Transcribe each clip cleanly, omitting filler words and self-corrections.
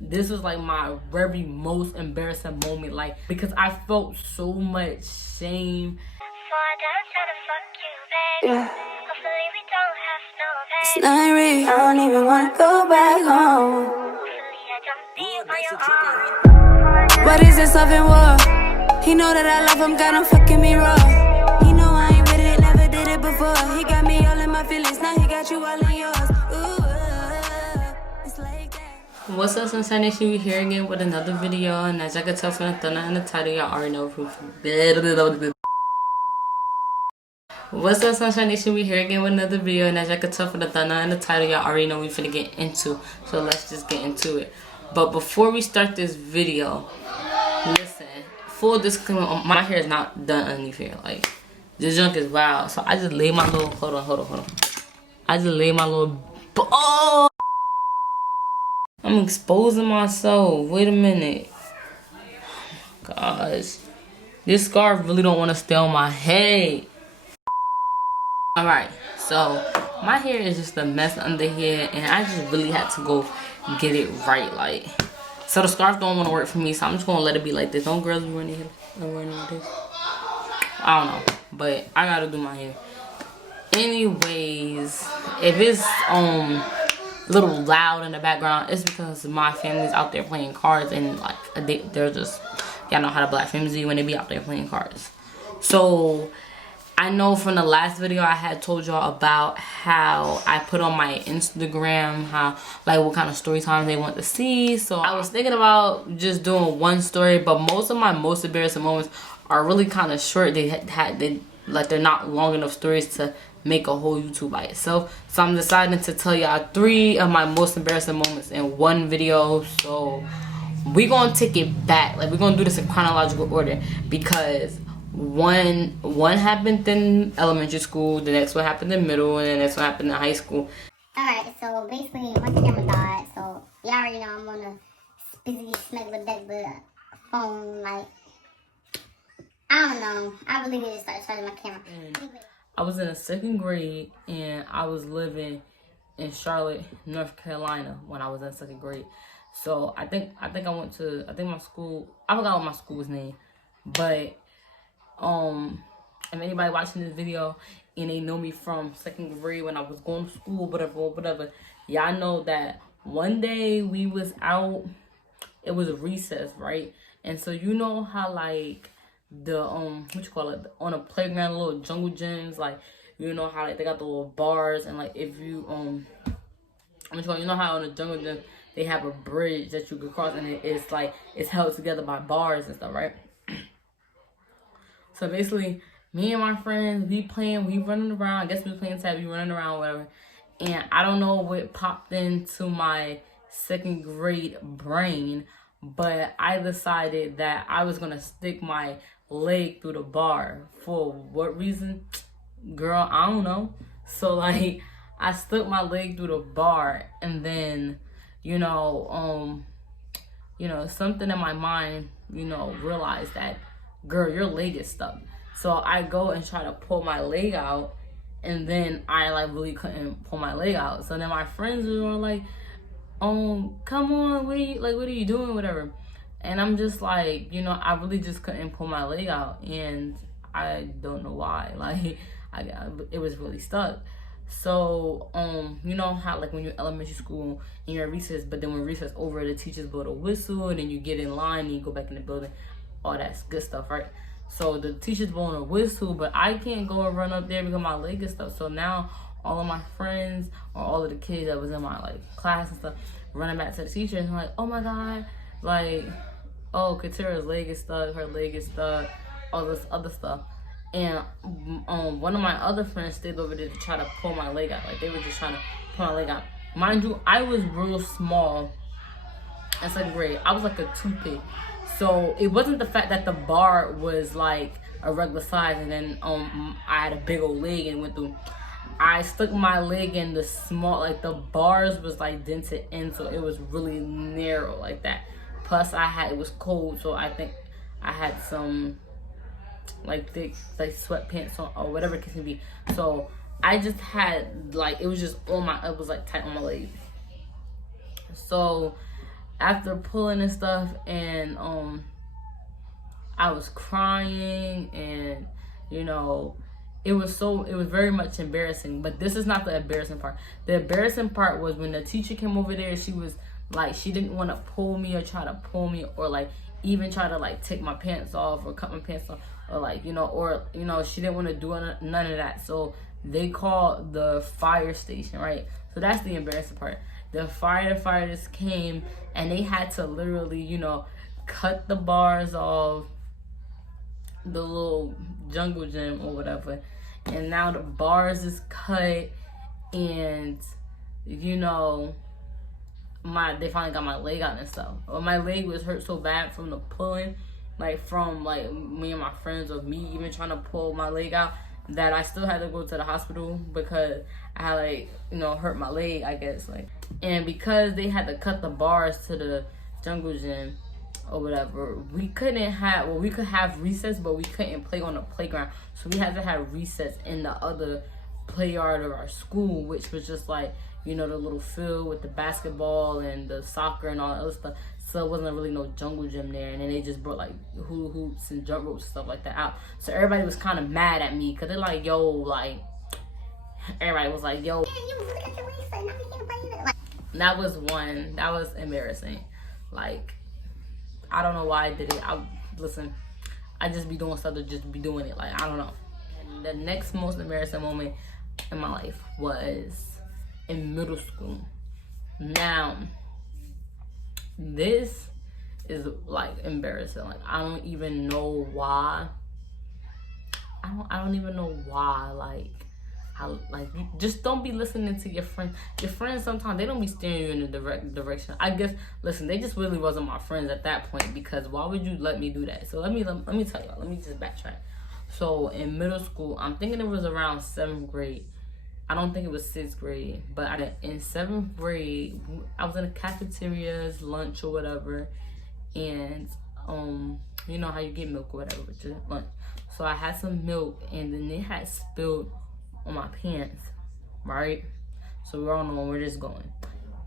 this was like my very most embarrassing moment, like, because I felt so much shame. Yeah. It's not real, I don't even wanna go back home. What is this love and war? He know that I love him, got him fucking me raw. He know I ain't with it, never did it before. He got me all in my feelings, now he got you all in yours. Ooh, it's like that. What's up, Sunshine Nation? We here again with another video, and as I can tell from the thumbnail and the title, y'all already know who. What's up, Sunshine Nation? We here again with another video, and as I can tell from the thumbnail and the title, y'all already know we finna get into. So let's just get into it. But before we start this video, listen, full disclaimer, my hair is not done underneath here. Like, this junk is wild. So I just laid my little, hold on. I just laid my little, oh! I'm exposing myself. Wait a minute. Oh my gosh. This scarf really don't want to stay on my head. Alright, so my hair is just a mess under here, and I just really had to go get it right. Like, so the scarf don't want to work for me, so I'm just gonna let it be like this. Don't girls be running like this? I don't know, but I gotta do my hair. Anyways, if it's a little loud in the background, it's because my family's out there playing cards, and like they're just, y'all know how the black families do when they be out there playing cards. So I know from the last video I had told y'all about how I put on my Instagram how, like, what kind of story time they want to see. So I was thinking about just doing one story, but most of my most embarrassing moments are really kind of short. They're not long enough stories to make a whole YouTube by itself. So I'm deciding to tell y'all 3 of my most embarrassing moments in one video. So we're gonna take it back. Like, we're gonna do this in chronological order, because one happened in elementary school, the next one happened in middle, and the next one happened in high school. Alright, so basically my camera died, so y'all already know I'm on a busy snuggle deck the phone. Like, I don't know, I really need to start charging my camera. I was in the 2nd grade, and I was living in Charlotte, North Carolina when I was in 2nd grade. So I think my school, I forgot what my school was named, but if anybody watching this video and they know me from 2nd grade when I was going to school, whatever, y'all know that one day we was out, it was a recess, right? And so you know how, like, the what you call it, on a playground, little jungle gyms, like, you know how, like, they got the little bars, and like, if you you know how on the jungle gym they have a bridge that you could cross, and it's like, it's held together by bars and stuff, right? So basically, me and my friends, we running around. I guess we was playing tag, we running around, whatever. And I don't know what popped into my 2nd grade brain, but I decided that I was gonna stick my leg through the bar. For what reason? Girl, I don't know. So, like, I stuck my leg through the bar, and then, something in my mind, realized that, girl, your leg is stuck. So I go and try to pull my leg out, and then I, like, really couldn't pull my leg out. So then my friends were like, come on, what are you doing, whatever. And I'm just like, I really just couldn't pull my leg out, and I don't know why. Like, it was really stuck. So, you know how, like, when you're elementary school and you're at recess, but then when recess over, the teachers blow the whistle, and then you get in line and you go back in the building. All that's good stuff, right? So the teacher's blowing a whistle, but I can't go and run up there because my leg is stuck. So now all of my friends, or all of the kids that was in my, like, class and stuff, running back to the teacher, and like, oh my god, like, oh, Katira's leg is stuck, her leg is stuck, all this other stuff. And one of my other friends stayed over there to try to pull my leg out. Like, they were just trying to pull my leg out. Mind you, I was real small in 2nd grade. I was like a toothpick. So it wasn't the fact that the bar was like a regular size, and then I had a big old leg and went through. I stuck my leg in the small, like, the bars was like dented in, so it was really narrow like that. Plus it was cold, so I think I had some, like, thick, like, sweatpants on, or whatever it can be. So I just had, like, it was just it was like tight on my leg. So after pulling and stuff, and I was crying, and you know, it was very much embarrassing. But this is not the embarrassing part. The embarrassing part was when the teacher came over there. She was like, she didn't want to pull me or try to pull me, or like even try to like take my pants off or cut my pants off, or like, you know, or, you know, she didn't want to do none of that. So they called the fire station, right? So that's the embarrassing part. The firefighters came, and they had to literally, you know, cut the bars off the little jungle gym or whatever. And now the bars is cut, and, you know, they finally got my leg out and stuff. Well, my leg was hurt so bad from the pulling, like from like me and my friends, or me even trying to pull my leg out, that I still had to go to the hospital because I had, like, you know, hurt my leg, I guess, like. And because they had to cut the bars to the jungle gym or whatever, we could have recess, but we couldn't play on the playground. So we had to have recess in the other play yard of our school, which was just like, you know, the little field with the basketball and the soccer and all that other stuff. So it wasn't really no jungle gym there. And then they just brought like hula hoops and jump ropes and stuff like that out. So everybody was kind of mad at me, because they're like, yo, like, everybody was like, yo. That was one. That was embarrassing. Like, I don't know why I did it. Listen, I just be doing stuff to just be doing it. Like, I don't know. And the next most embarrassing moment in my life was in middle school. Now, this is like embarrassing. Like, I don't even know why. I don't even know why. Like, you just don't be listening to your friends. Your friends sometimes, they don't be steering you in the direction. I guess, listen, they just really wasn't my friends at that point, because why would you let me do that? So let me tell y'all. Let me just backtrack. So in middle school, I'm thinking it was around 7th grade. I don't think it was 6th grade, but in 7th grade, I was in the cafeteria's lunch or whatever, and you know how you get milk or whatever with your lunch. So I had some milk, and then it had spilled on my pants, right? So we all know where this is going.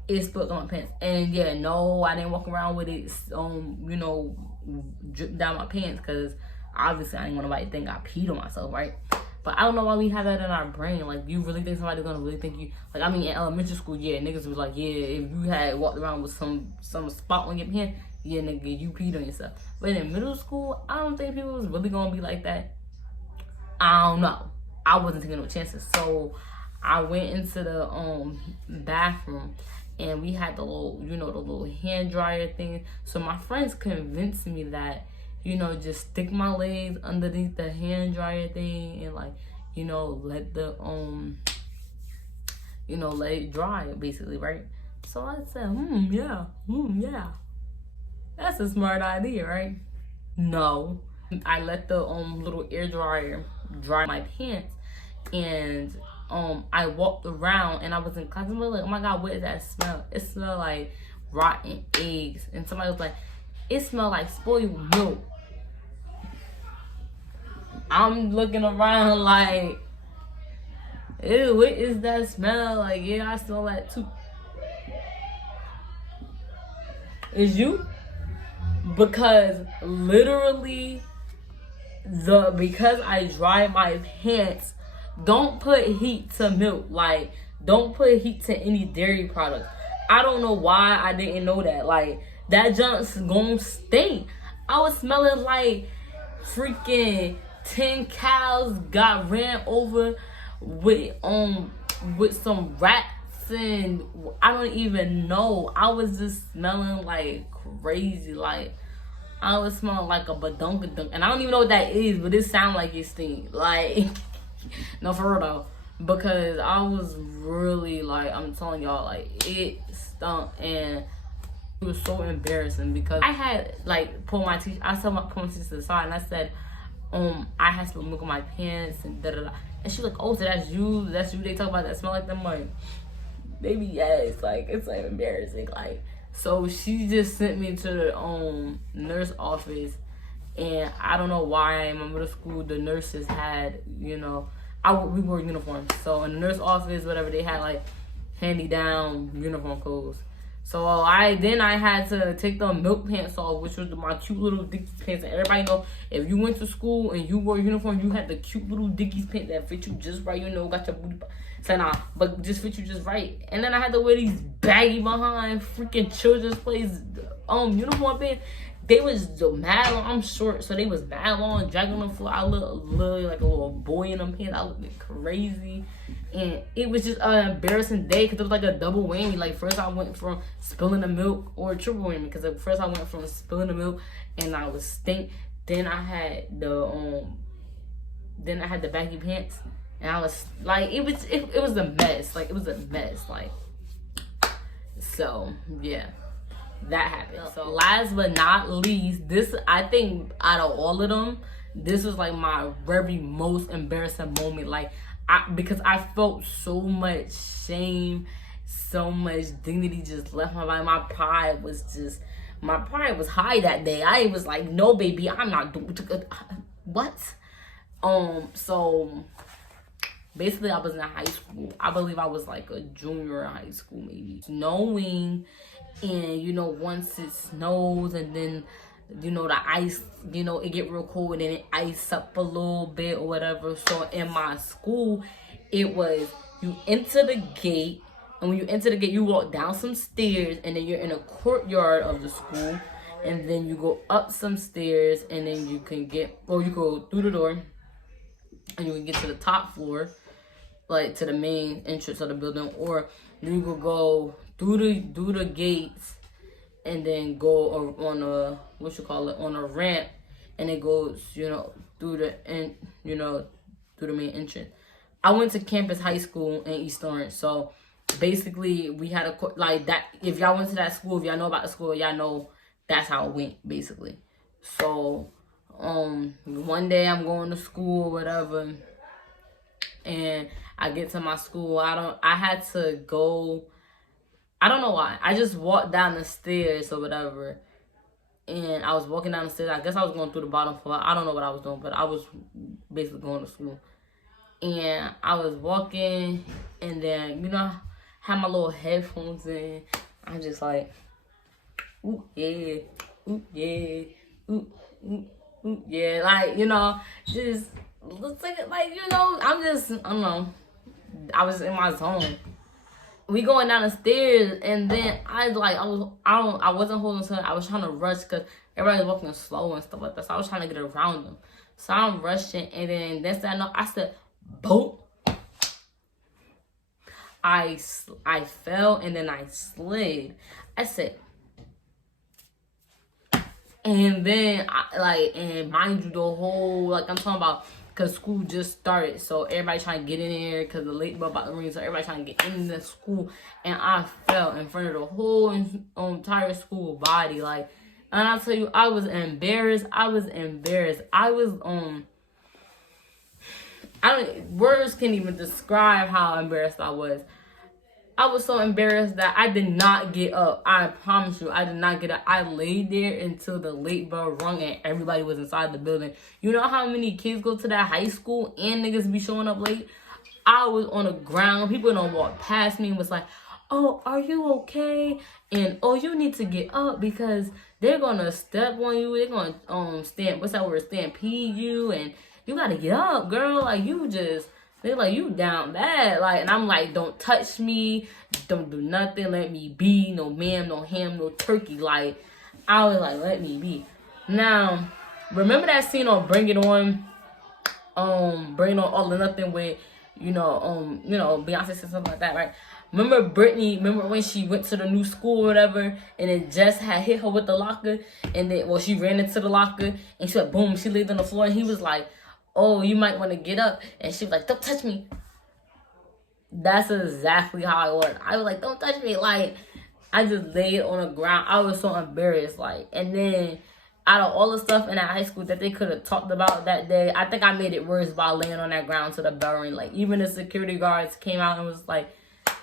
It spilled on my pants, and yeah, no, I didn't walk around with it, you know, drip down my pants, because obviously I didn't want nobody to think I peed on myself, right? But I don't know why we have that in our brain. Like, you really think somebody's gonna really think you, like, I mean, in elementary school, yeah, niggas was like, yeah, if you had walked around with some spot on your pants, yeah, nigga, you peed on yourself. But in middle school, I don't think people was really gonna be like that. I don't know. I wasn't taking no chances. So I went into the bathroom, and we had the little, you know, the little hand dryer thing. So my friends convinced me that, you know, just stick my legs underneath the hand dryer thing, and like, you know, let the you know, let it dry, basically, right? So I said, yeah, that's a smart idea, right? No, I let the little air dryer dry my pants, and I walked around, and I was in class, and I was like, oh my god, what is that smell? It smelled like rotten eggs. And somebody was like, it smelled like spoiled milk. I'm looking around like, ew, what is that smell? Like, yeah, I smell that too. Is you? Because literally, because I dry my pants, don't put heat to milk. Like, don't put heat to any dairy products. I don't know why I didn't know that. Like, that junk's gonna stink. I was smelling like freaking 10 cows got ran over with some rats, and I don't even know. I was just smelling like crazy. Like, I was smelling like a badunkadunk, and I don't even know what that is, but it sounds like it stinks. Like, no, for real though, because I was really, like, I'm telling y'all, like, it stunk, and it was so embarrassing, because I had, like, pulled my teacher to the side, and I said, I had spilled milk on my pants, and da-da-da. And she was like, oh, so that's you, they talk about that smell like them. Like, baby, yes, like, it's like embarrassing. Like, so she just sent me to the nurse office, and I don't know why in my middle school the nurses had, you know, we wore uniforms. So in the nurse office, whatever, they had like handy down uniform clothes. So I had to take the milk pants off, which was my cute little Dickies pants. And everybody know, if you went to school and you wore a uniform, you had the cute little Dickies pants that fit you just right. You know, got your booty. So nah, but just fit you just right. And then I had to wear these baggy behind freaking children's place uniform pants. They was mad long. I'm short, so they was mad long, dragging on the floor. I look like a little boy in them pants. I looked crazy, and it was just an embarrassing day because it was like a double whammy. Like first I went from spilling the milk, or a triple whammy, because at first I went from spilling the milk and I was stink. Then I had the baggy pants, and I was like, it was a mess. Like it was a mess. Like, so yeah. That happened. So last but not least, I think out of all of them, this was like my very most embarrassing moment. Like because I felt so much shame, so much dignity just left my body. My pride was high that day. I was like, no baby, I'm not doing what? So basically I was in high school. I believe I was like a junior in high school, maybe. Snowing. And you know, once it snows and then you know the ice, you know, it get real cold and then it ice up a little bit or whatever. So in my school, it was, you enter the gate, and when you enter the gate, you walk down some stairs, and then you're in a courtyard of the school, and then you go up some stairs, and then you go through the door, and you can get to the top floor, like to the main entrance of the building, or you could go through the gates and then go on a on a ramp, and it goes, you know, through the main entrance. I went to Campus High School in East Orange, so basically we had a like that. If y'all went to that school, if y'all know about the school, y'all know that's how it went basically. So one day I'm going to school or whatever, and I get to my school. I had to go. I don't know why. I just walked down the stairs or whatever. And I was walking down the stairs. I guess I was going through the bottom floor. I don't know what I was doing, but I was basically going to school. And I was walking, and then, you know, I had my little headphones in. I'm just like, ooh, yeah, ooh, yeah, ooh, ooh, ooh, yeah. Like, you know, just looks like, you know, I don't know. I was in my zone. We going down the stairs, and then I wasn't holding to it. I was trying to rush because everybody was walking slow and stuff like that. So I was trying to get around them. So I'm rushing, and then next thing I know, I said, boom. I fell, and then I slid. I said, and then and mind you, the whole, like, I'm talking about, because school just started, so everybody trying to get in there because the late bell about to ring, so everybody trying to get in the school, and I fell in front of the whole entire school body, like, and I tell you, I was embarrassed. Words can't even describe how embarrassed I was. I was so embarrassed that I did not get up. I promise you, I did not get up. I laid there until the late bell rung and everybody was inside the building. You know how many kids go to that high school and niggas be showing up late? I was on the ground. People don't walk past me and was like, oh, are you okay? And, oh, you need to get up because they're going to step on you. They're going to stampede you. And you got to get up, girl. Like, they're like, you down bad. Like, and I'm like, don't touch me. Don't do nothing. Let me be. No ma'am, no ham, no turkey. Like, I was like, let me be. Now, remember that scene on Bring It On? Bring It On All or Nothing with, Beyonce said something like that, right? Remember when she went to the new school or whatever, and it just had hit her with the locker, and then, she ran into the locker, and she went, boom, she laid on the floor, and he was like, oh, you might want to get up. And she was like, don't touch me. That's exactly how I was. I was like, don't touch me. Like, I just laid on the ground. I was so embarrassed. Like, and then out of all the stuff in that high school that they could have talked about that day, I think I made it worse by laying on that ground to the bell ring. Like, even the security guards came out and was like,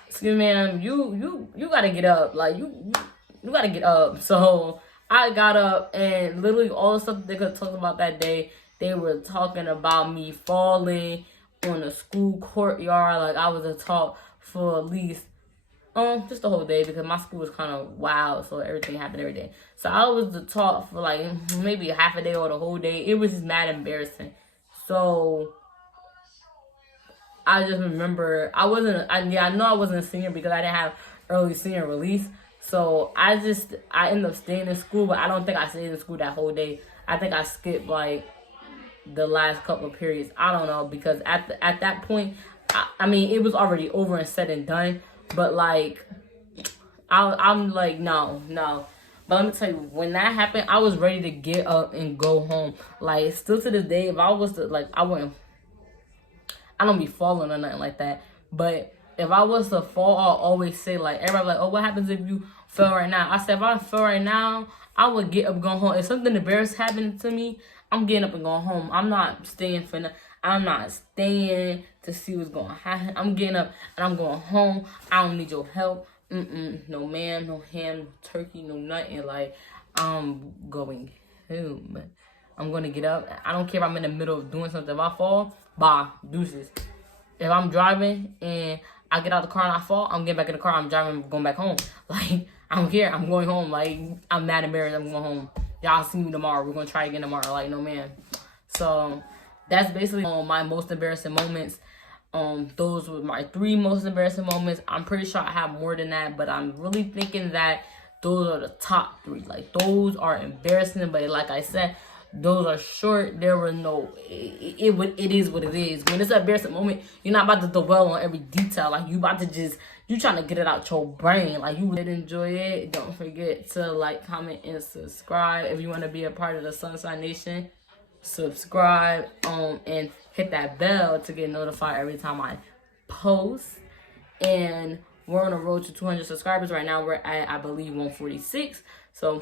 excuse me, ma'am, you got to get up. Like, you got to get up. So I got up, and literally all the stuff that they could have talked about that day, they were talking about me falling on the school courtyard. Like, I was a talk for at least Just the whole day, because my school was kind of wild, so everything happened every day. So I was the talk for like maybe half a day or the whole day. It was just mad embarrassing. So I just remember I know I wasn't a senior because I didn't have early senior release. So I ended up staying in school, but I don't think I stayed in school that whole day. I think I skipped like the last couple of periods. I don't know, because at that point, I mean, it was already over and said and done. But like, I'm like, no. But let me tell you, when that happened, I was ready to get up and go home. Like, still to this day, if I was to, like, I don't be falling or nothing like that. But if I was to fall, I'll always say, like, everybody like, oh, what happens if you fell right now? I said, if I fell right now, I would get up and go home. If something embarrassing happened to me, I'm getting up and going home. I'm not staying I'm not staying to see what's going to happen. I'm getting up and I'm going home. I don't need your help. No ma'am, no ham, no turkey, no nothing. Like, I'm going home. I'm going to get up. I don't care if I'm in the middle of doing something. If I fall, bye, deuces. If I'm driving and I get out of the car and I fall, I'm getting back in the car. I'm driving, going back home. Like, I don't care. I'm going home. Like, I'm mad embarrassed. I'm going home. Y'all see me tomorrow. We're going to try again tomorrow. Like, no man. So that's basically my most embarrassing moments. Those were my 3 most embarrassing moments. I'm pretty sure I have more than that, but I'm really thinking that those are the top 3. Like, those are embarrassing, but like I said, those are short. There were no, it is what it is. When it's an embarrassing moment, you're not about to dwell on every detail. Like, you trying to get it out your brain. Like, you did enjoy it. Don't forget to like, comment, and subscribe. If you want to be a part of the Sunshine Nation, subscribe and hit that bell to get notified every time I post. And we're on the road to 200 subscribers right now. We're at, I believe, 146. So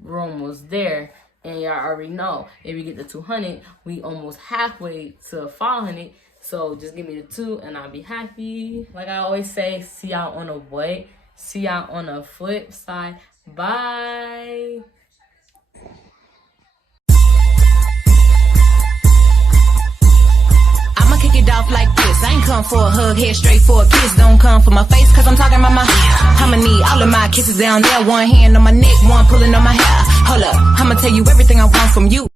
we're almost there. And y'all already know, if we get to 200, we almost halfway to 500. So just give me the 2 and I'll be happy. Like I always say, see y'all on the way. See y'all on the flip side. Bye. Kick it off like this. I ain't come for a hug, head straight for a kiss. Don't come for my face, cause I'm talking about my I'ma need all of my kisses down there. One hand on my neck, one pulling on my hair. Hold up, I'ma tell you everything I want from you.